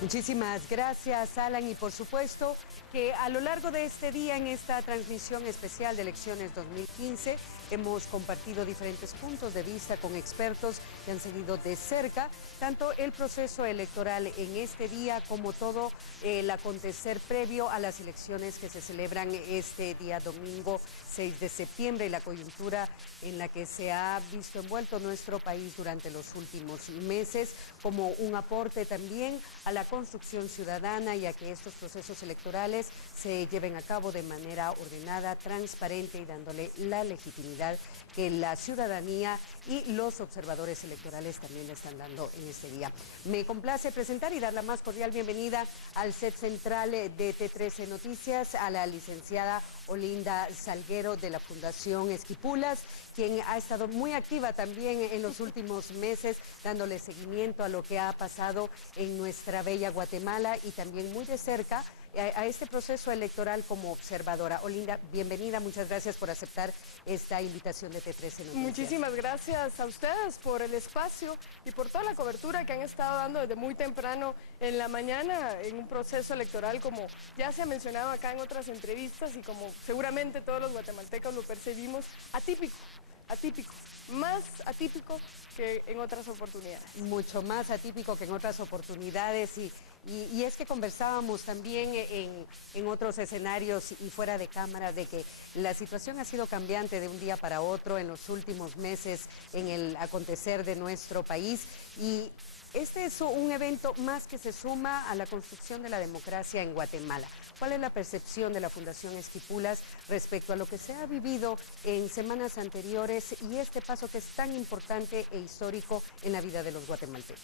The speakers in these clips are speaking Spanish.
Muchísimas gracias, Alan, y por supuesto que a lo largo de este día, en esta transmisión especial de elecciones 2015, hemos compartido diferentes puntos de vista con expertos que han seguido de cerca tanto el proceso electoral en este día como todo el acontecer previo a las elecciones que se celebran este día domingo 6 de septiembre y la coyuntura en la que se ha visto envuelto nuestro país durante los últimos meses, como un aporte también a la construcción ciudadana y a que estos procesos electorales se lleven a cabo de manera ordenada, transparente y dándole la legitimidad que la ciudadanía y los observadores electorales también le están dando en este día. Me complace presentar y dar la más cordial bienvenida al set central de T13 Noticias, a la licenciada Olinda Salguero de la Fundación Esquipulas, quien ha estado muy activa también en los últimos meses, dándole seguimiento a lo que ha pasado en nuestra bella Guatemala y también muy de cerca a este proceso electoral como observadora. Olinda, bienvenida, muchas gracias por aceptar esta invitación de T13 Noticias. Muchísimas gracias a ustedes por el espacio y por toda la cobertura que han estado dando desde muy temprano en la mañana en un proceso electoral, como ya se ha mencionado acá en otras entrevistas y como seguramente todos los guatemaltecos lo percibimos, atípico, más atípico que en otras oportunidades. Mucho más atípico que en otras oportunidades y es que conversábamos también en otros escenarios y fuera de cámara de que la situación ha sido cambiante de un día para otro en los últimos meses en el acontecer de nuestro país y este es un evento más que se suma a la construcción de la democracia en Guatemala. ¿Cuál es la percepción de la Fundación Esquipulas respecto a lo que se ha vivido en semanas anteriores y este paso que es tan importante e histórico en la vida de los guatemaltecos?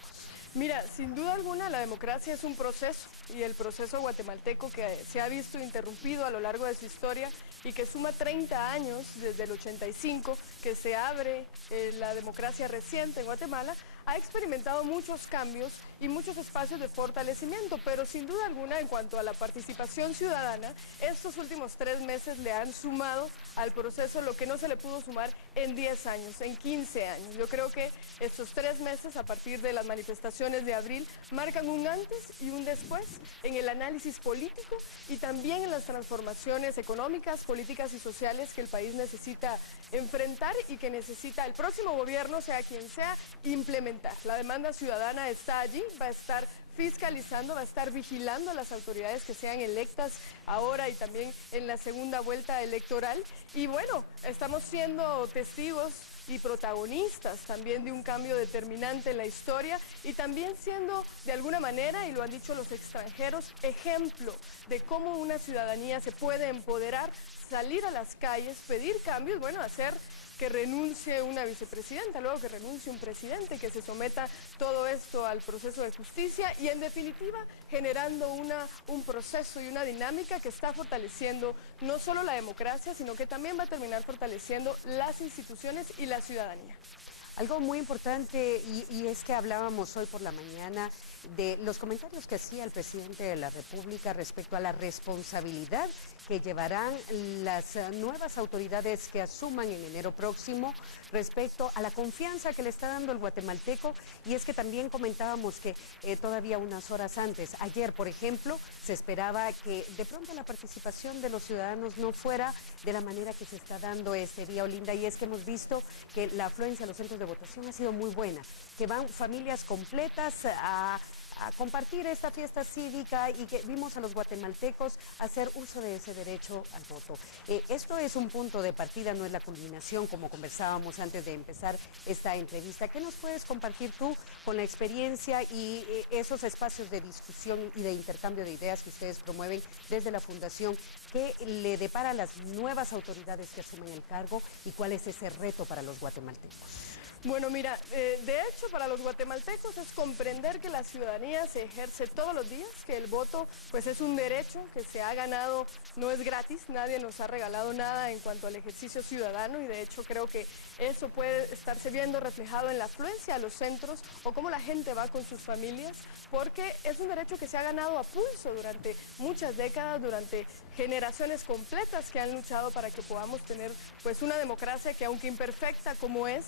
Mira, sin duda alguna la democracia es un proceso y el proceso guatemalteco que se ha visto interrumpido a lo largo de su historia y que suma 30 años desde el 85 que se abre la democracia reciente en Guatemala, ha experimentado muchos cambios y muchos espacios de fortalecimiento, pero sin duda alguna en cuanto a la participación ciudadana, estos últimos 3 meses le han sumado al proceso lo que no se le pudo sumar en 10 años, en 15 años. Yo creo que estos 3 meses a partir de las manifestaciones de abril marcan un antes y un después en el análisis político y también en las transformaciones económicas, políticas y sociales que el país necesita enfrentar y que necesita el próximo gobierno, sea quien sea, implementar. La demanda ciudadana está allí, va a estar fiscalizando, va a estar vigilando a las autoridades que sean electas ahora y también en la segunda vuelta electoral. Y bueno, estamos siendo testigos y protagonistas también de un cambio determinante en la historia y también siendo de alguna manera, y lo han dicho los extranjeros, ejemplo de cómo una ciudadanía se puede empoderar, salir a las calles, pedir cambios, bueno, hacer que renuncie una vicepresidenta, luego que renuncie un presidente, que se someta todo esto al proceso de justicia y en definitiva generando un proceso y una dinámica que está fortaleciendo no solo la democracia, sino que también va a terminar fortaleciendo las instituciones y la ciudadanía. Algo muy importante y es que hablábamos hoy por la mañana de los comentarios que hacía el presidente de la República respecto a la responsabilidad que llevarán las nuevas autoridades que asuman en enero próximo respecto a la confianza que le está dando el guatemalteco y es que también comentábamos que todavía unas horas antes, ayer por ejemplo, se esperaba que de pronto la participación de los ciudadanos no fuera de la manera que se está dando este día, Olinda, y es que hemos visto que la afluencia a los centros de votación ha sido muy buena, que van familias completas a compartir esta fiesta cívica y que vimos a los guatemaltecos hacer uso de ese derecho al voto. Esto es un punto de partida, no es la culminación, como conversábamos antes de empezar esta entrevista. ¿Qué nos puedes compartir tú con la experiencia y esos espacios de discusión y de intercambio de ideas que ustedes promueven desde la Fundación? ¿Qué le depara a las nuevas autoridades que asumen el cargo y cuál es ese reto para los guatemaltecos? Bueno, mira, de hecho para los guatemaltecos es comprender que la ciudadanía se ejerce todos los días, que el voto pues es un derecho que se ha ganado, no es gratis, nadie nos ha regalado nada en cuanto al ejercicio ciudadano y de hecho creo que eso puede estarse viendo reflejado en la afluencia a los centros o cómo la gente va con sus familias, porque es un derecho que se ha ganado a pulso durante muchas décadas, durante generaciones completas que han luchado para que podamos tener pues una democracia que aunque imperfecta como es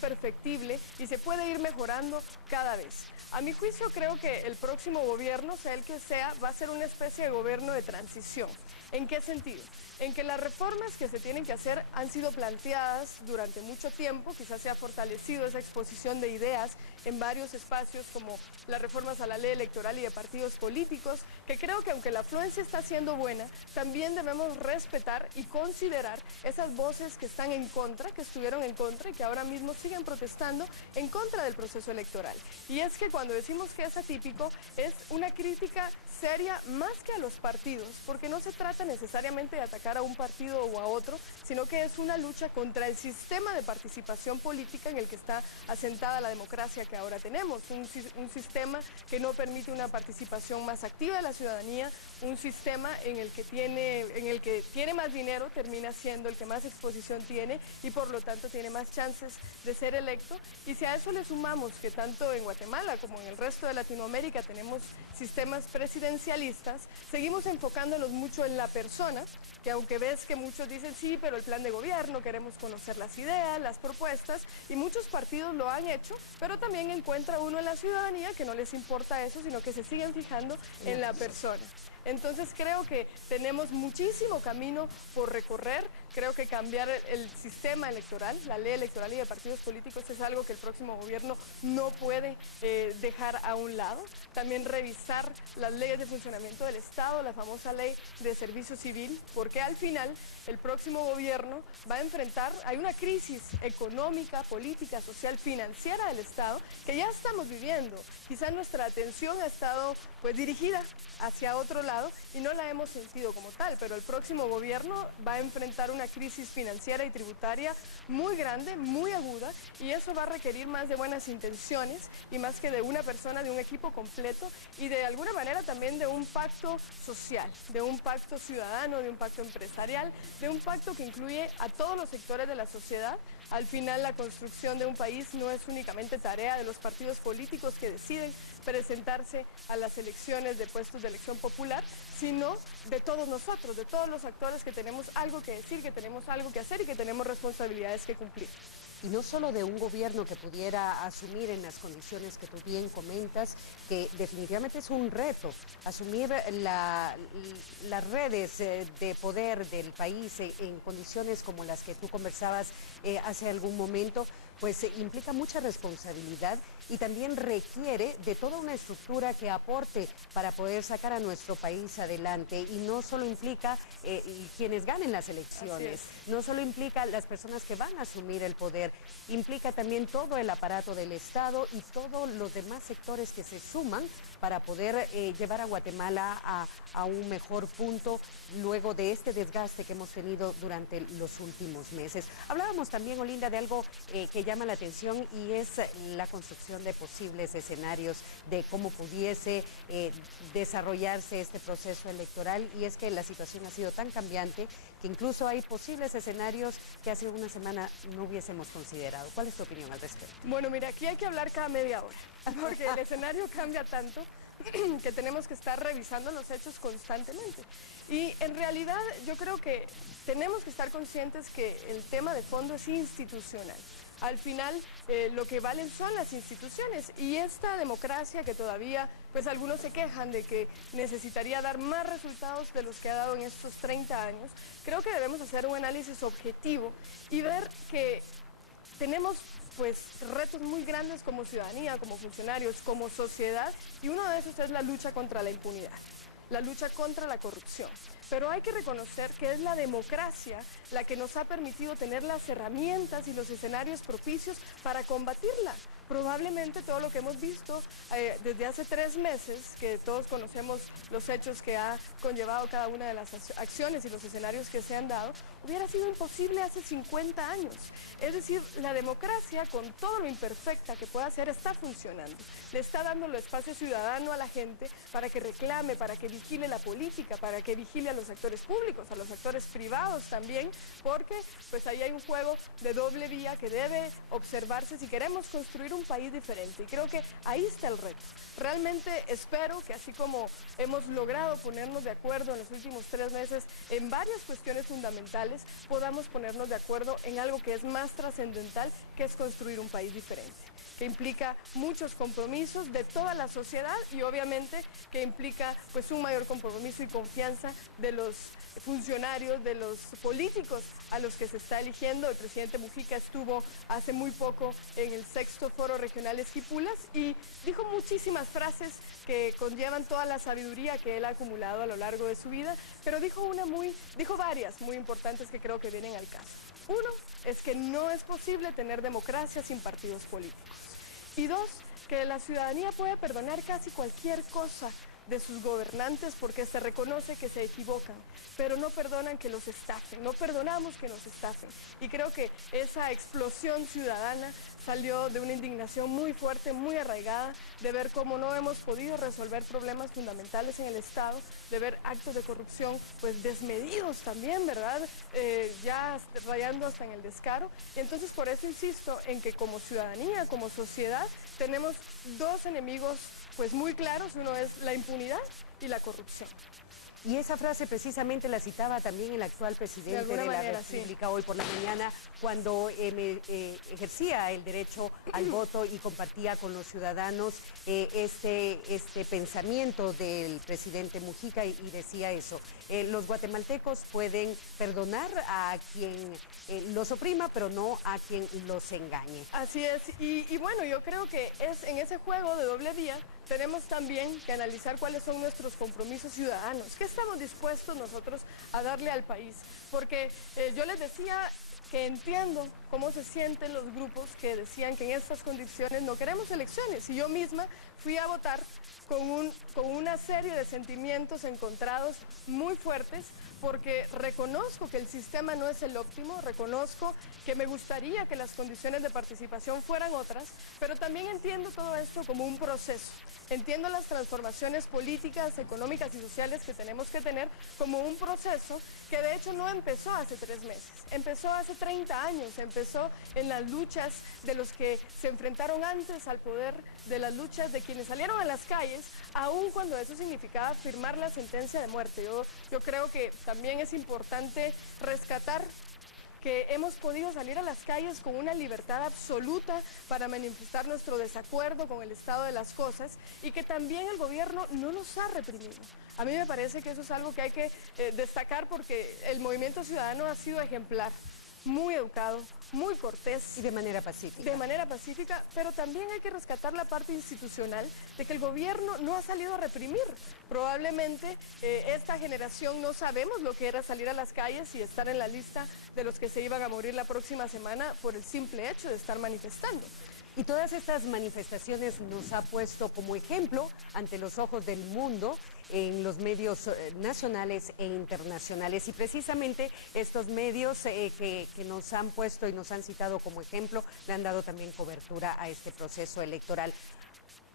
perfectible y se puede ir mejorando cada vez. A mi juicio creo creo que el próximo gobierno, sea el que sea, va a ser una especie de gobierno de transición. ¿En qué sentido? En que las reformas que se tienen que hacer han sido planteadas durante mucho tiempo, quizás se ha fortalecido esa exposición de ideas en varios espacios como las reformas a la ley electoral y de partidos políticos, que creo que aunque la afluencia está siendo buena, también debemos respetar y considerar esas voces que están en contra, que estuvieron en contra y que ahora mismo siguen protestando en contra del proceso electoral. Y es que cuando decimos que es atípico, es una crítica seria más que a los partidos, porque no se trata necesariamente de atacar a un partido o a otro, sino que es una lucha contra el sistema de participación política en el que está asentada la democracia que ahora tenemos, un sistema que no permite una participación más activa de la ciudadanía, un sistema en el que tiene más dinero termina siendo el que más exposición tiene y por lo tanto tiene más chances de ser electo. Y si a eso le sumamos que tanto en Guatemala como en el resto de Latinoamérica tenemos sistemas presidencialistas, seguimos enfocándonos mucho en la persona, que aunque ves que muchos dicen sí, pero el plan de gobierno, queremos conocer las ideas, las propuestas, y muchos partidos lo han hecho, pero también encuentra uno en la ciudadanía que no les importa eso, sino que se siguen fijando en la persona. Entonces creo que tenemos muchísimo camino por recorrer, creo que cambiar el sistema electoral, la ley electoral y de partidos políticos es algo que el próximo gobierno no puede dejar a un lado. También revisar las leyes de funcionamiento del Estado, la famosa ley de servicio civil, porque al final el próximo gobierno va a enfrentar, hay una crisis económica, política, social, financiera del Estado que ya estamos viviendo. Quizás nuestra atención ha estado dirigida hacia otro lado y no la hemos sentido como tal, pero el próximo gobierno va a enfrentar una crisis financiera y tributaria muy grande, muy aguda, y eso va a requerir más de buenas intenciones y más que de una persona, de un equipo completo y de alguna manera también de un pacto social, de un pacto ciudadano, de un pacto empresarial, de un pacto que incluye a todos los sectores de la sociedad. Al final la construcción de un país no es únicamente tarea de los partidos políticos que deciden presentarse a las elecciones de puestos de elección popular, sino de todos nosotros, de todos los actores que tenemos algo que decir, que tenemos algo que hacer y que tenemos responsabilidades que cumplir. Y no solo de un gobierno que pudiera asumir en las condiciones que tú bien comentas, que definitivamente es un reto, asumir las redes de poder del país en condiciones como las que tú conversabas hace algún momento, pues implica mucha responsabilidad y también requiere de toda una estructura que aporte para poder sacar a nuestro país adelante. Y no solo implica quienes ganen las elecciones, no solo implica las personas que van a asumir el poder, implica también todo el aparato del Estado y todos los demás sectores que se suman para poder llevar a Guatemala a un mejor punto luego de este desgaste que hemos tenido durante los últimos meses. Hablábamos también, Olinda, de algo que llama la atención y es la construcción de posibles escenarios de cómo pudiese desarrollarse este proceso electoral, y es que la situación ha sido tan cambiante que incluso hay posibles escenarios que hace una semana no hubiésemos considerado. ¿Cuál es tu opinión al respecto? Bueno, mira, aquí hay que hablar cada media hora, porque el escenario cambia tanto que tenemos que estar revisando los hechos constantemente. Y en realidad yo creo que tenemos que estar conscientes que el tema de fondo es institucional. Al final lo que valen son las instituciones y esta democracia que todavía, pues algunos se quejan de que necesitaría dar más resultados de los que ha dado en estos 30 años, creo que debemos hacer un análisis objetivo y ver que tenemos retos muy grandes como ciudadanía, como funcionarios, como sociedad, y uno de esos es la lucha contra la impunidad, la lucha contra la corrupción. Pero hay que reconocer que es la democracia la que nos ha permitido tener las herramientas y los escenarios propicios para combatirla. Probablemente todo lo que hemos visto desde hace 3 meses, que todos conocemos los hechos que ha conllevado cada una de las acciones y los escenarios que se han dado, hubiera sido imposible hace 50 años. Es decir, la democracia, con todo lo imperfecta que pueda ser, está funcionando. Le está dando el espacio ciudadano a la gente para que reclame, para que vigile la política, para que vigile a los actores públicos, a los actores privados también, porque pues ahí hay un juego de doble vía que debe observarse si queremos construir un país diferente. Y creo que ahí está el reto. Realmente espero que así como hemos logrado ponernos de acuerdo en los últimos 3 meses en varias cuestiones fundamentales, podamos ponernos de acuerdo en algo que es más trascendental, que es construir un país diferente. que implica muchos compromisos de toda la sociedad y obviamente que implica pues un mayor compromiso y confianza de los funcionarios, de los políticos a los que se está eligiendo. El presidente Mujica estuvo hace muy poco en el 6º Foro Regional Esquipulas y dijo muchísimas frases que conllevan toda la sabiduría que él ha acumulado a lo largo de su vida, pero dijo varias muy importantes que creo que vienen al caso. Uno es que no es posible tener democracia sin partidos políticos. Y dos, que la ciudadanía puede perdonar casi cualquier cosa de sus gobernantes porque se reconoce que se equivocan, pero no perdonan que los estafen, no perdonamos que nos estafen. Y creo que esa explosión ciudadana salió de una indignación muy fuerte, muy arraigada, de ver cómo no hemos podido resolver problemas fundamentales en el Estado, de ver actos de corrupción pues desmedidos también, ¿verdad? Ya rayando hasta en el descaro. Y entonces por eso insisto en que como ciudadanía, como sociedad, tenemos dos enemigos pues muy claros. Uno es la impunidad y la corrupción. Y esa frase precisamente la citaba también el actual presidente de la República hoy por la mañana, cuando ejercía el derecho al voto y compartía con los ciudadanos este pensamiento del presidente Mujica y decía eso. Los guatemaltecos pueden perdonar a quien los oprima, pero no a quien los engañe. Así es, y bueno, yo creo que es en ese juego de doble vía tenemos también que analizar cuáles son nuestros compromisos ciudadanos. ¿Qué estamos dispuestos nosotros a darle al país? Porque yo les decía que entiendo cómo se sienten los grupos que decían que en estas condiciones no queremos elecciones. Y yo misma fui a votar con una serie de sentimientos encontrados muy fuertes, porque reconozco que el sistema no es el óptimo, reconozco que me gustaría que las condiciones de participación fueran otras, pero también entiendo todo esto como un proceso. Entiendo las transformaciones políticas, económicas y sociales que tenemos que tener como un proceso que de hecho no empezó hace 3 meses, empezó hace 30 años, empezó en las luchas de los que se enfrentaron antes al poder, de las luchas de quienes salieron a las calles, aun cuando eso significaba firmar la sentencia de muerte. Yo creo que también es importante rescatar que hemos podido salir a las calles con una libertad absoluta para manifestar nuestro desacuerdo con el estado de las cosas y que también el gobierno no nos ha reprimido. A mí me parece que eso es algo que hay que destacar porque el movimiento ciudadano ha sido ejemplar, muy educado, muy cortés. Y de manera pacífica. De manera pacífica, pero también hay que rescatar la parte institucional de que el gobierno no ha salido a reprimir. Probablemente esta generación no sabemos lo que era salir a las calles y estar en la lista de los que se iban a morir la próxima semana por el simple hecho de estar manifestando. Y todas estas manifestaciones nos ha puesto como ejemplo ante los ojos del mundo en los medios nacionales e internacionales. Y precisamente estos medios que nos han puesto y nos han citado como ejemplo le han dado también cobertura a este proceso electoral.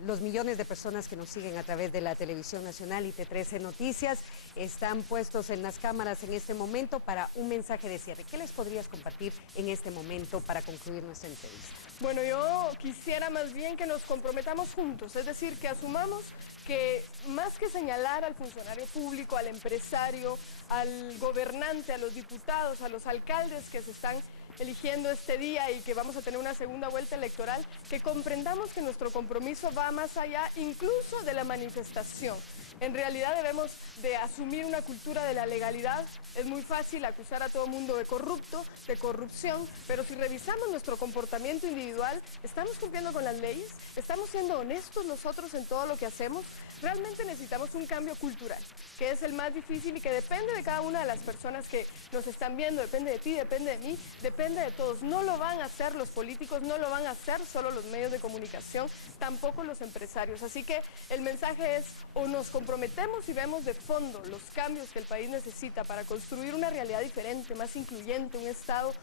Los millones de personas que nos siguen a través de la televisión nacional y T13 Noticias están puestos en las cámaras en este momento para un mensaje de cierre. ¿Qué les podrías compartir en este momento para concluir nuestra entrevista? Bueno, yo quisiera más bien que nos comprometamos juntos, es decir, que asumamos que más que señalar al funcionario público, al empresario, al gobernante, a los diputados, a los alcaldes que se están eligiendo este día y que vamos a tener una segunda vuelta electoral, que comprendamos que nuestro compromiso va más allá incluso de la manifestación. En realidad debemos de asumir una cultura de la legalidad. Es muy fácil acusar a todo mundo de corrupto, de corrupción, pero si revisamos nuestro comportamiento individual, ¿estamos cumpliendo con las leyes? ¿Estamos siendo honestos nosotros en todo lo que hacemos? Realmente necesitamos un cambio cultural, que es el más difícil y que depende de cada una de las personas que nos están viendo, depende de ti, depende de mí, depende de todos. No lo van a hacer los políticos, no lo van a hacer solo los medios de comunicación, tampoco los empresarios. Así que el mensaje es, o nos comprometemos y vemos de fondo los cambios que el país necesita para construir una realidad diferente, más incluyente, un Estado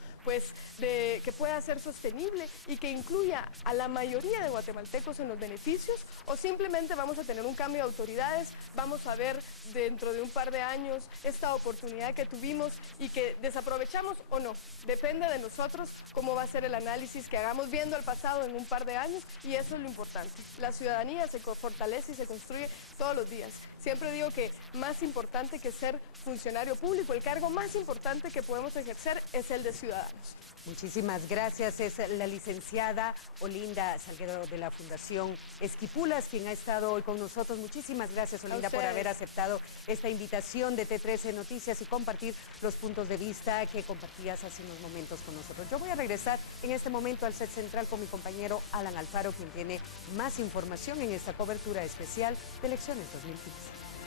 que pueda ser sostenible y que incluya a la mayoría de guatemaltecos en los beneficios, o simplemente vamos a tener un cambio de autoridades, vamos a ver dentro de un par de años esta oportunidad que tuvimos y que desaprovechamos o no. Depende de nosotros cómo va a ser el análisis que hagamos viendo el pasado en un par de años, y eso es lo importante. La ciudadanía se fortalece y se construye todos los días. Siempre digo que más importante que ser funcionario público, el cargo más importante que podemos ejercer es el de ciudadano. ciudadanos. Muchísimas gracias. Es la licenciada Olinda Salguero de la Fundación Esquipulas quien ha estado hoy con nosotros. Muchísimas gracias, Olinda, por haber aceptado esta invitación de T13 Noticias y compartir los puntos de vista que compartías hace unos momentos con nosotros. Yo voy a regresar en este momento al set central con mi compañero Alan Alfaro, quien tiene más información en esta cobertura especial de elecciones 2015.